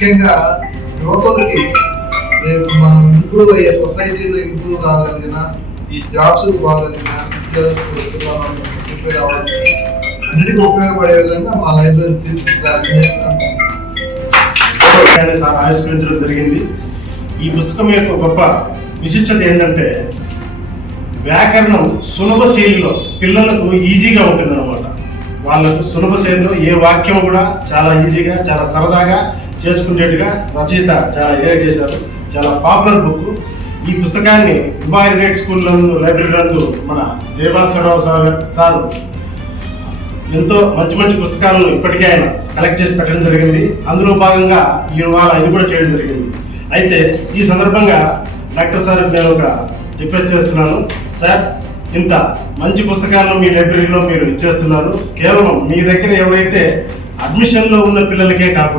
ముఖ్యంగా యువకులకి రేపు మనం ఇంప్రూవ్ అయ్యే సొసైటీలో ఇంప్రూవ్ కాగలిగిన ఈ జాబ్స్ బాగలిగిన ప్రిపేర్ అవ్వాలి అన్నిటికీ ఉపయోగపడే విధంగా మా లైబ్రరీ తీసుకుంటారని ఆవిష్కరించడం జరిగింది. ఈ పుస్తకం యొక్క గొప్ప విశిష్టత ఏంటంటే వ్యాకరణం సులభ శైలిలో పిల్లలకు ఈజీగా ఉంటుంది అనమాట. వాళ్ళకు సులభ శైలిలో ఏ వాక్యం కూడా చాలా ఈజీగా చాలా సరదాగా చేసుకునేట్టుగా రచయిత చాలా చేశారు. చాలా పాపులర్ బుక్. ఈ పుస్తకాన్ని దుబాయ్ రేట్ స్కూల్ లైబ్రరీ నందు మన జయభాస్కర్ రావు సార్ ఎంతో మంచి మంచి పుస్తకాలను ఇప్పటికే ఆయన కలెక్ట్ చేసి పెట్టడం జరిగింది. అందులో భాగంగా ఇవాళ ఇది కూడా చేయడం జరిగింది. అయితే ఈ సందర్భంగా డాక్టర్ సార్ నేను ఒక రిక్వెస్ట్ చేస్తున్నాను. సార్, ఇంత మంచి పుస్తకాలను మీ లైబ్రరీలో మీరు ఇచ్చేస్తున్నారు. కేవలం మీ దగ్గర ఎవరైతే అడ్మిషన్లో ఉన్న పిల్లలకే కాకుండా